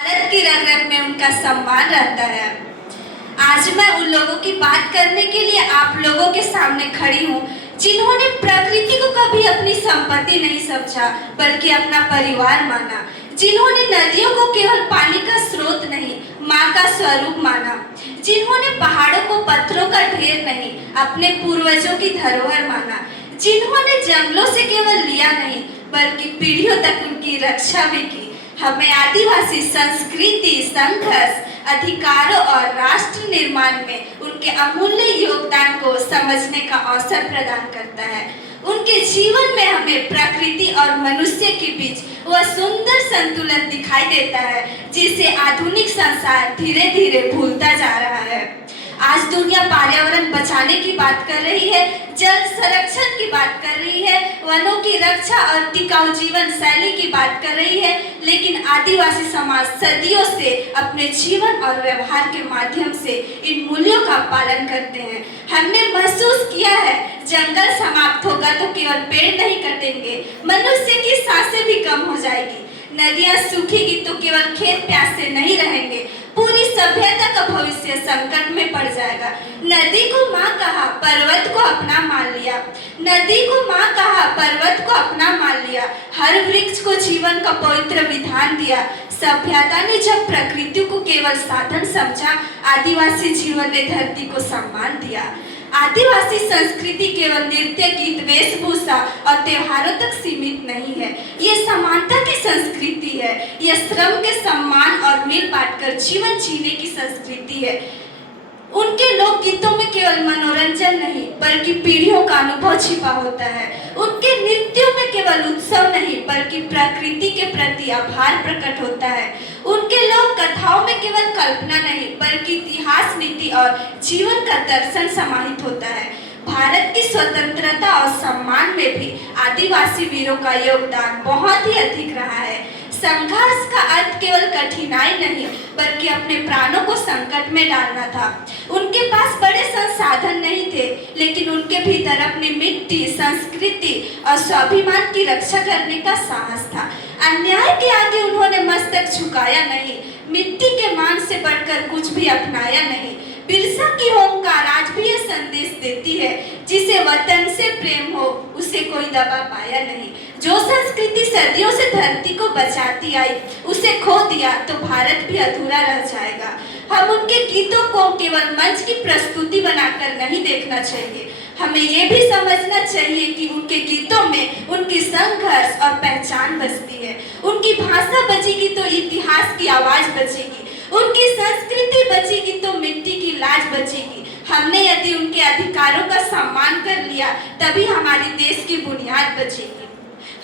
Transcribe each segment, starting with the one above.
भारत की रग रग में उनका सम्मान रहता है। आज मैं उन लोगों की बात करने के लिए आप लोगों के सामने खड़ी हूँ जिन्होंने प्रकृति को कभी अपनी संपत्ति नहीं समझा बल्कि अपना परिवार माना, जिन्होंने नदियों को केवल पानी का स्रोत नहीं माँ का स्वरूप माना, जिन्होंने पहाड़ों को पत्थरों का ढेर नहीं अपने पूर्वजों की धरोहर माना, जिन्होंने जंगलों से केवल लिया नहीं बल्कि पीढ़ियों तक उनकी रक्षा भी की। हमें आदिवासी संस्कृति, संघर्ष, अधिकारों और राष्ट्र निर्माण में उनके अमूल्य योगदान को समझने का अवसर प्रदान करता है। उनके जीवन में हमें प्रकृति और मनुष्य के बीच वह सुंदर संतुलन दिखाई देता है जिसे आधुनिक संसार धीरे धीरे भूलता जा रहा है। आज दुनिया पर्यावरण बचाने की बात कर रही है, जल संरक्षण की बात कर रही है, वनों की रक्षा और टिकाऊ जीवन शैली की बात कर रही है, लेकिन आदिवासी समाज सदियों से अपने जीवन और व्यवहार के माध्यम से इन मूल्यों का पालन करते हैं। हमने महसूस किया है जंगल समाप्त होगा तो केवल पेड़ नहीं कटेंगे, मनुष्य की सांसें भी कम हो जाएगी, नदियां सूखेगी तो केवल खेत प्यासे नहीं रहेंगे, पूरी सभ्यता का भविष्य संकट में पड़ जाएगा। नदी को माँ कहा, पर्वत को अपना मान लिया, नदी को माँ कहा, पर्वत को अपना मान लिया, हर वृक्ष को जीवन का पवित्र विधान दिया। सभ्यता ने जब प्रकृति को केवल साधन समझा, आदिवासी जीवन ने धरती को सम्मान दिया। आदिवासी संस्कृति केवल नृत्य, गीत, वेशभूषा और त्योहारों तक सीमित नहीं है, ये समानता की संस्कृति है, यह श्रम के सम्मान और मिल बांटकर जीवन जीने की संस्कृति है। उनके लोक गीतों में केवल मनोरंजन नहीं बल्कि पीढ़ियों का अनुभव छिपा होता है। उनके नृत्यों में केवल उत्सव नहीं बल्कि प्रकृति के प्रति आभार प्रकट होता है। उनके लोक कथाओं में केवल कल्पना नहीं बल्कि इतिहास, नीति और जीवन का दर्शन समाहित होता है। भारत की स्वतंत्रता और सम्मान में भी आदिवासी वीरों का योगदान बहुत ही अधिक रहा है। संघर्ष का अर्थ केवल कठिनाई नहीं बल्कि अपने प्राणों को संकट में डालना था। उनके पास बड़े संसाधन नहीं थे, लेकिन उनके भीतर अपनी मिट्टी, संस्कृति और स्वाभिमान की रक्षा करने का साहस था। अन्याय के आगे उन्होंने मस्तक झुकाया नहीं, मिट्टी के मान से बढ़कर कुछ भी अपनाया नहीं। बिरसा की होमकार आज भी यह संदेश देती है, जिसे वतन से प्रेम हो उसे कोई दबा पाया नहीं। जो संस्कृति सदियों से धरती को बचाती आई उसे खो दिया तो भारत भी अधूरा रह जाएगा। हम उनके गीतों को केवल मंच की प्रस्तुति बनाकर नहीं देखना चाहिए, हमें ये भी समझना चाहिए कि उनके गीतों में उनकी संघर्ष और पहचान बसती है। उनकी भाषा बचेगी तो इतिहास की आवाज बचेगी, उनकी संस्कृति बचेगी तो मिट्टी की लाज बचेगी। हमने यदि उनके अधिकारों का सम्मान कर लिया तभी हमारी देश की बुनियाद बचेगी।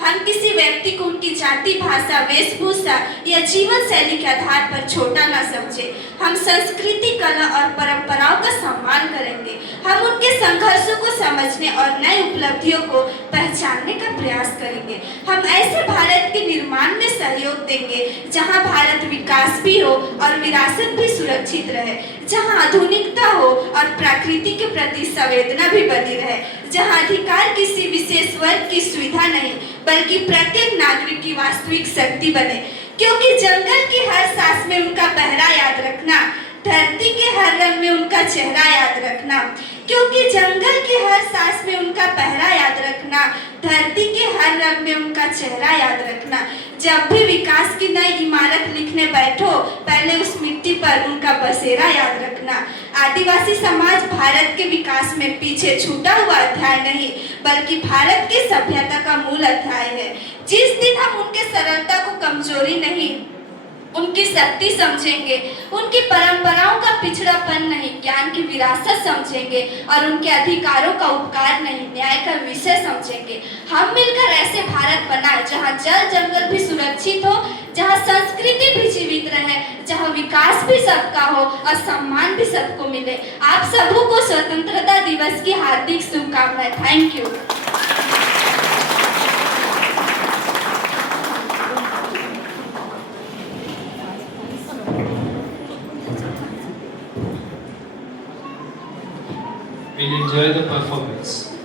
हम किसी व्यक्ति को उनकी जाति, भाषा, वेशभूषा या जीवन शैली के आधार पर छोटा ना समझे। हम संस्कृति, कला और परंपराओं का सम्मान करेंगे। हम उनके संघर्षों को समझने और नई उपलब्धियों को पहचानने का प्रयास करेंगे। हम ऐसे भारत के निर्माण में सहयोग देंगे जहां भारत विकास भी हो और विरासत भी सुरक्षित रहे, जहां आधुनिकता हो और प्रकृति के प्रति संवेदना भी बनी रहे, जहां अधिकार किसी विशेष वर्ग की सुविधा नहीं बल्कि प्रत्येक नागरिक की वास्तविक शक्ति बने। क्योंकि जंगल की हर सांस में उनका पहरा याद रखना, धरती के हर रंग में उनका चेहरा याद रखना। क्योंकि जंगल की हर सांस में उनका पहरा याद रखना, धरती के हर रंग में उनका चेहरा याद रखना। जब भी विकास की नई इमारत लिखने बैठो, पहले उस मिट्टी पर उनका बसेरा याद रखना। आदिवासी समाज भारत के विकास में पीछे छूटा हुआ अध्याय नहीं बल्कि भारत की सभ्यता का मूल अध्याय है। जिस दिन हम उनके सरलता को कमजोरी नहीं, उनकी शक्ति समझेंगे, उनकी परंपराओं का पिछड़ापन नहीं, ज्ञान की विरासत समझेंगे और उनके अधिकारों का उपकार नहीं, न्याय का विषय समझेंगे, हम मिलकर ऐसे भारत बनाए जहां जल जंगल भी सुरक्षित हो, जहां संस्कृति भी जीवित रहे, जहां विकास भी सबका हो और सम्मान भी सबको मिले। आप सबों को स्वतंत्रता दिवस की हार्दिक शुभकामनाएं। Thank you. We'll enjoy the performance.